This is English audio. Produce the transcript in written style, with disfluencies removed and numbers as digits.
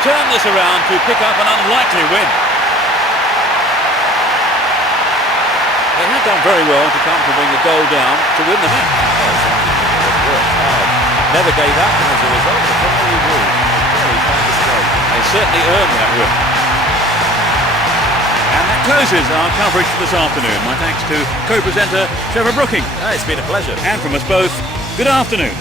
turn this around to pick up an unlikely win. They had done very well to come to bring the goal down to win the match. Never gave up, and as a result, the final reward. Very fine display. They certainly earned that win. And that closes our coverage for this afternoon. My thanks to co-presenter Trevor Brooking. It's been a pleasure. And from us both, good afternoon.